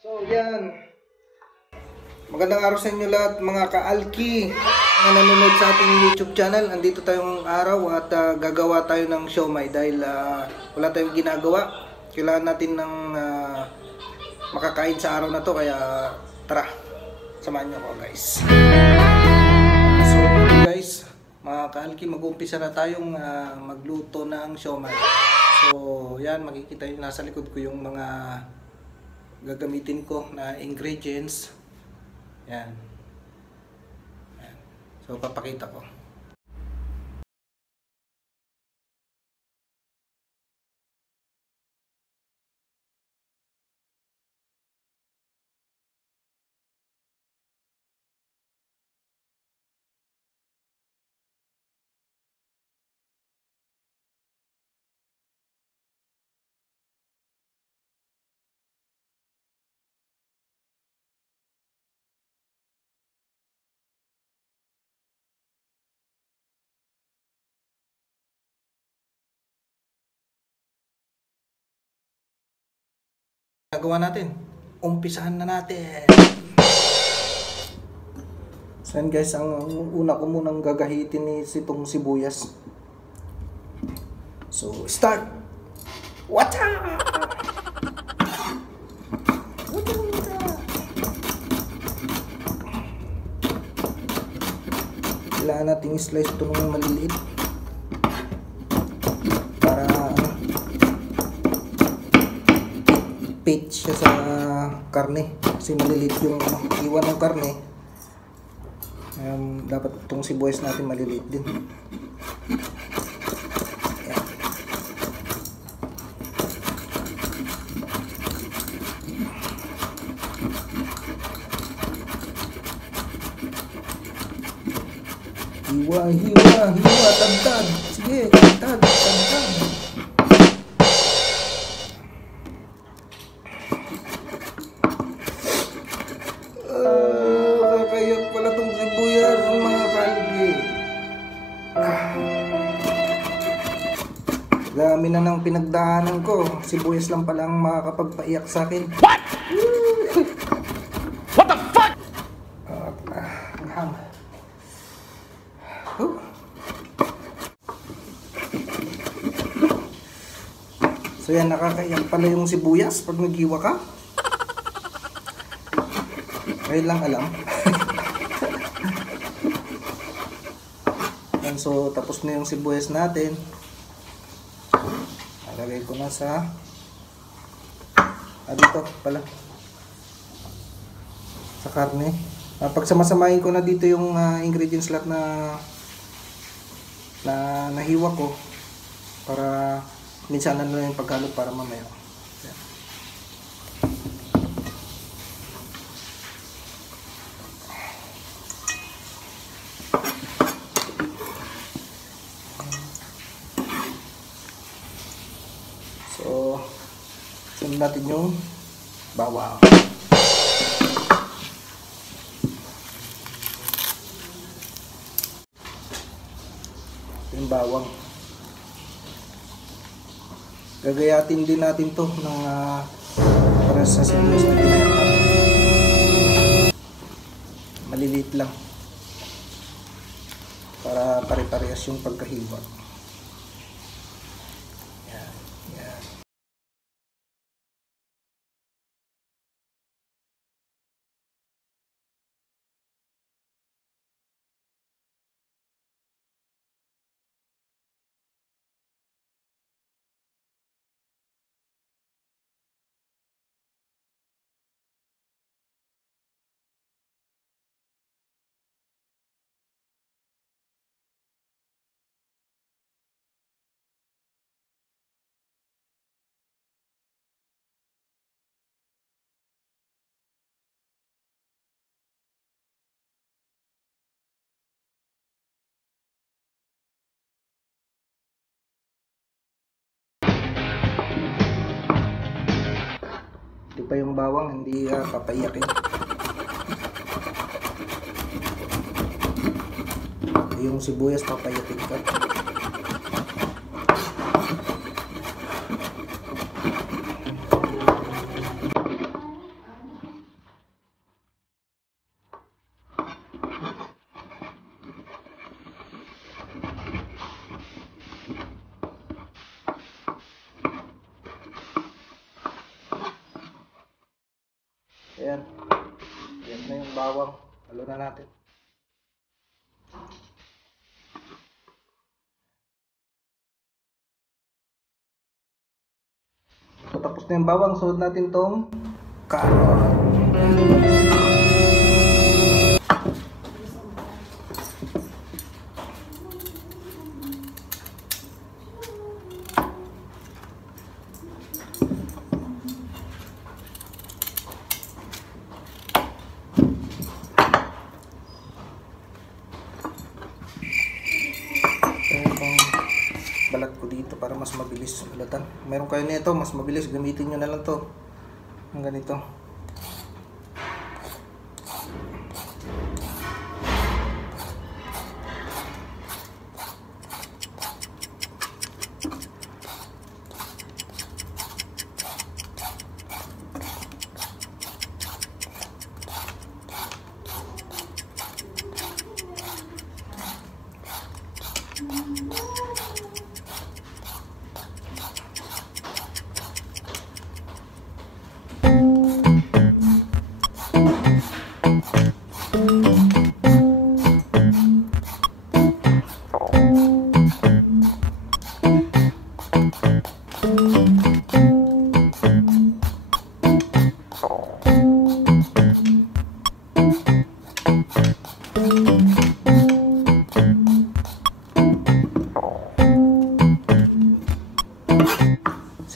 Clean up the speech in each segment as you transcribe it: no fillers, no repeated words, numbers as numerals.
So yan, magandang araw sa inyo lahat mga ka-alki na nanonood sa ating YouTube channel. Andito tayong araw at gagawa tayo ng siomai dahil wala tayong ginagawa. Kailangan natin ng makakain sa araw na to, kaya tara, samahan nyo ako guys. So guys, mga ka-alki, mag-uumpisa na tayong magluto ng siomai. So yan, makikita nyo nasa likod ko yung mga gagamitin ko na ingredients. Yan. Yan. So papakita ko. Nagawa natin. Umpisahan na natin. So yan guys, ang una ko munang gagahitin is itong sibuyas. So start. Wata! Kailangan natin i-slice ito ng maliliit para pit siya sa karne, kasi maliliit yung iwan ng karne. Dapat itong sibuyas natin maliliit din. Ayan. Hiwa, tagtag. Sige, tagtag. Kakayak pala itong sibuyas, mga kalgi. Dami na ng pinagdaanan ko. Sibuyas lang pala ang makakapagpaiyak sa akin. What? What the fuck? So yan, nakakaiyak pala yung sibuyas pag naghiwa ka. Ngayon lang alam. Yan, so tapos na yung sibuyas natin. Nalagay ko na sa dito pala sa karne. Pagsamasamahin ko na dito yung ingredients lahat na nahiwa ko para minsan na yung paghalo para mamaya. Yan. So, sunod natin yung bawang. Yung bawang. Gagayatin din natin to ng para sa sibuyas na ginayat natin. Maliliit lang. Para pare-parehas yung pagkahiwa. Yan, yan. Ito pa yung bawang, hindi papayakin. Yung sibuyas papayakin ka. bawang. Halo na natin. So, tapos na yung bawang, sunod natin tong carrot. Balat ko dito para mas mabilis balatan. Meron kayo nito, mas mabilis, gamitin nyo na lang to. Ang ganito.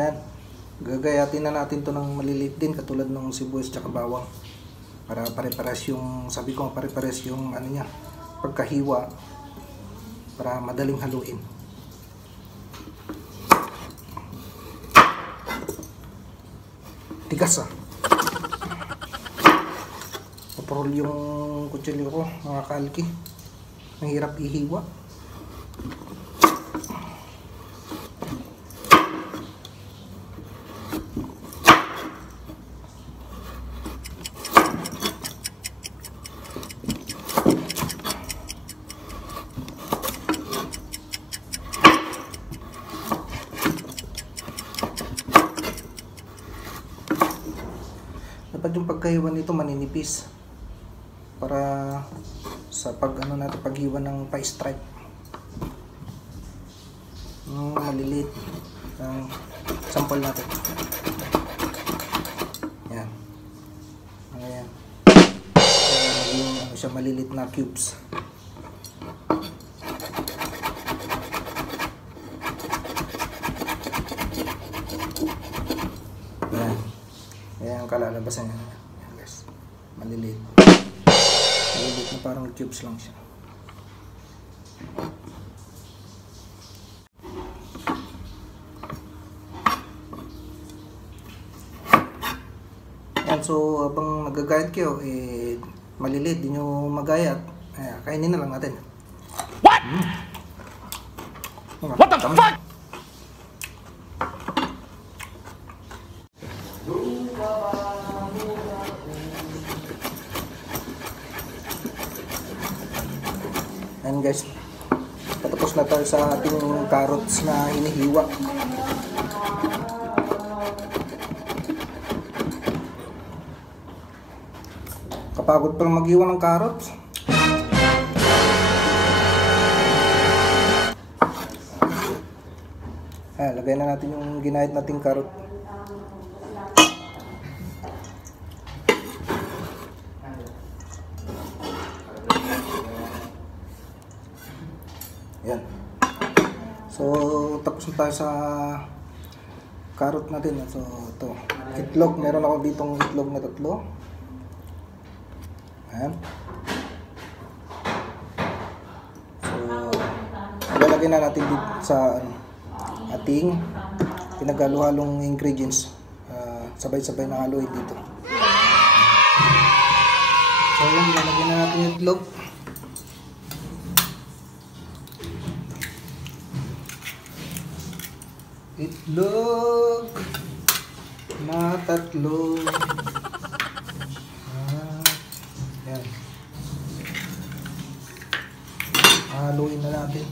Yan. Gagayatin na natin to ng maliliit din katulad ng sibuyas tsaka bawang. Para pare-pares yung, sabi ko pare-pares yung ano niya, pagkahiwa. Para madaling haluin. Tigas ah. Paprol yung kutsilyo ko, mga kalki. Mahirap ihiwa. Dapat yung pagkahiwa nito maninipis para sa pag ano natin paghiwa ng pie stripe. Maliliit ang sample natin. Yan. Ayan. Maging ano siya, maliliit na cubes. Yan. Ayan ang kalalabasan niya. Ayan guys. Maliliit. Maliliit na parang cubes lang siya. Ayan, so habang nagagayat kayo, maliliit, di nyo magayat. Ayan, kainin na lang natin. What? What the fuck? Ayan guys, patapos na tayo sa ating carrots na hinihiwa. Kapagod palang maghiwa ng carrots. Ayan, lagay na natin yung ginahit nating carrot. Yan. So, tapos na tayo sa carrot natin. So, ito. Itlog. Meron ako ditong itlog na 3. Ayan. So, ilalagay na natin dito sa ating pinaghalu-halong ingredients. Sabay-sabay na haluin dito. So, yan. Ilalagay na natin yung itlog. Itlog na 3. Yan. Haluin na natin.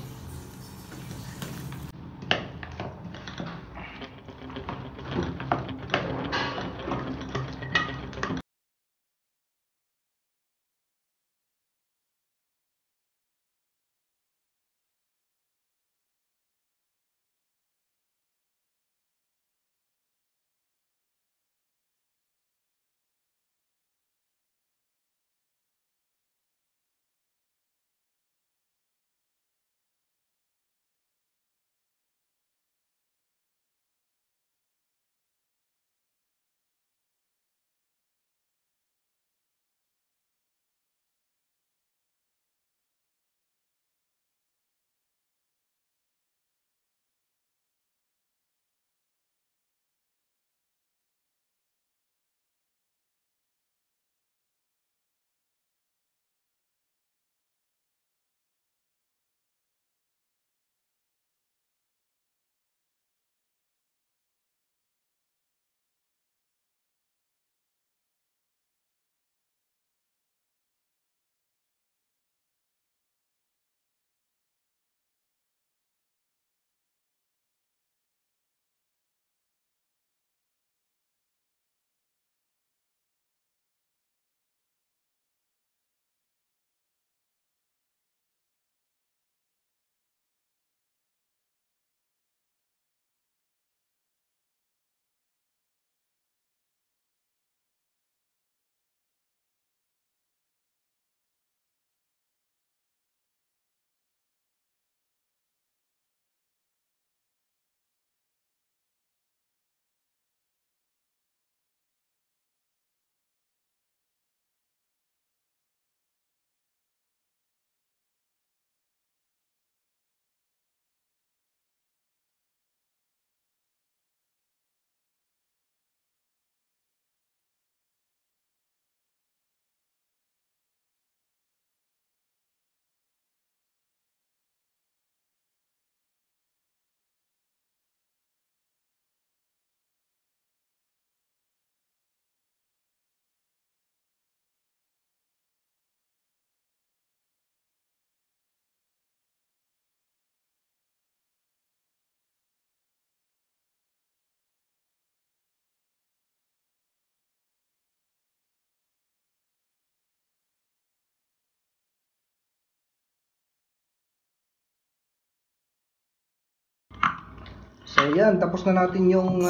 So yan, tapos na natin yung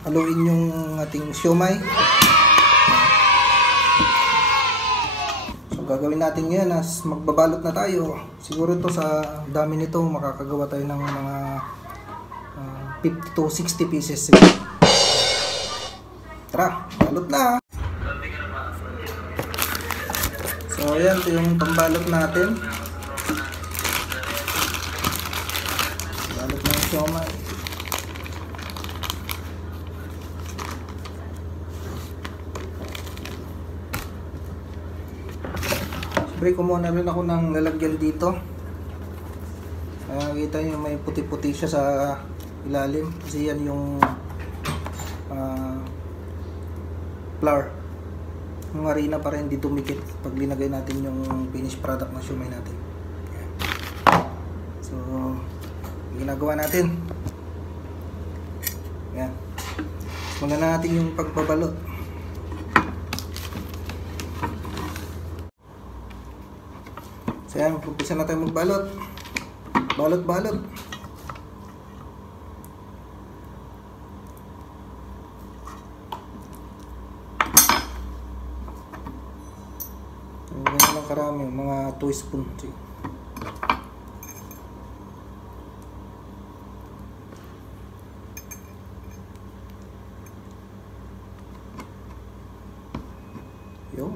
haluin yung ating siomai. So gagawin natin ngayon as magbabalot na tayo. Siguro to sa dami nito makakagawa tayo ng mga 50 to 60 pieces. Tara, balot na! So ayan, ito yung pambalot natin. Balot ng siomai. Spray ko muna rin ako ng lalagyan dito. Nakikita nyo may puti-puti siya sa ilalim kasi yan yung flour. Yung harina para hindi dumikit pag linagay natin yung finished product ng siomai natin. Ayan. So ginagawa natin. Ayan. Muna natin yung pagbabalot. So ayan, umpisa na tayo magbalot. Balot-balot. Ganyan lang karami, mga 2 spoon. Yun.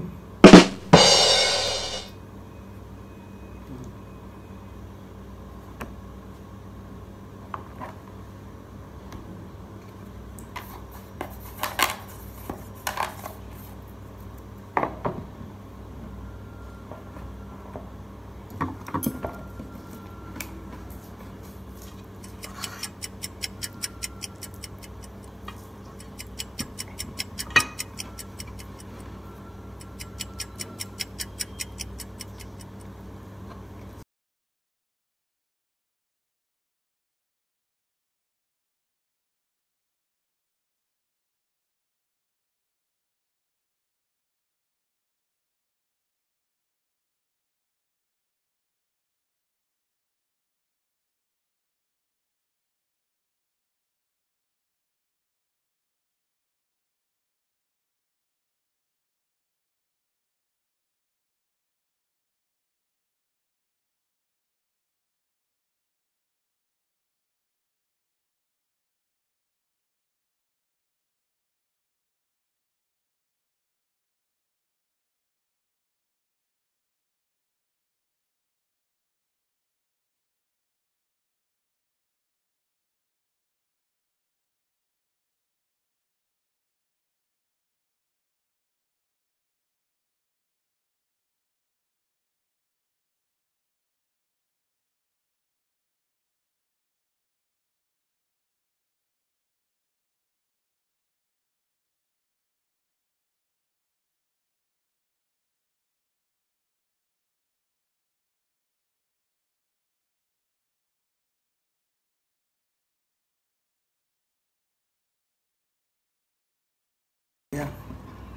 Ayan,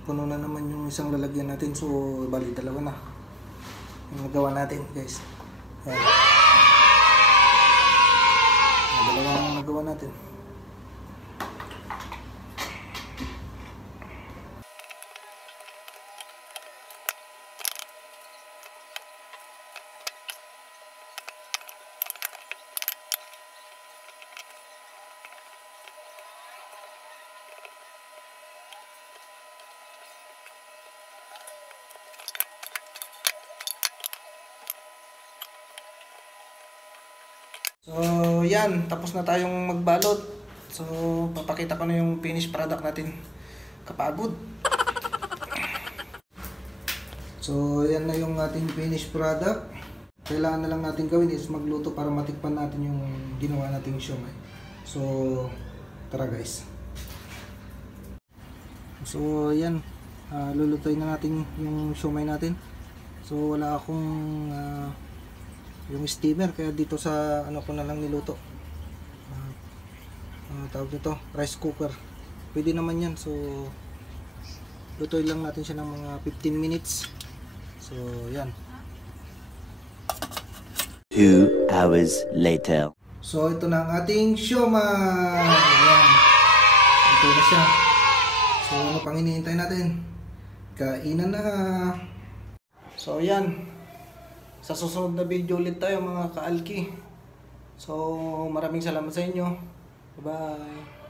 puno na naman yung isang lalagyan natin, so bali dalawa na yung nagawa natin, guys. Ayan. Dalawa na nagawa natin. So yan, tapos na tayong magbalot. So papakita ko na yung finished product natin. Kapagod. So yan na yung ating finished product. Kailangan na lang natin gawin is magluto para matikpan natin yung ginawa nating siomai. So tara guys. So yan, lulutuin na natin yung siomai natin. So wala akong yung steamer, kaya dito sa ano ko na lang niluto. Tawag nito, rice cooker. Pwede naman yan. So lutuin lang natin siya ng mga 15 minutes. So yan. 2 hours later. So ito na ang ating siomai. Ayan. Ito na siya. So ano pang hinihintay natin? Kainan na. So ayan. Sa susunod na video ulit tayo mga ka-alki. So maraming salamat sa inyo. Bye-bye.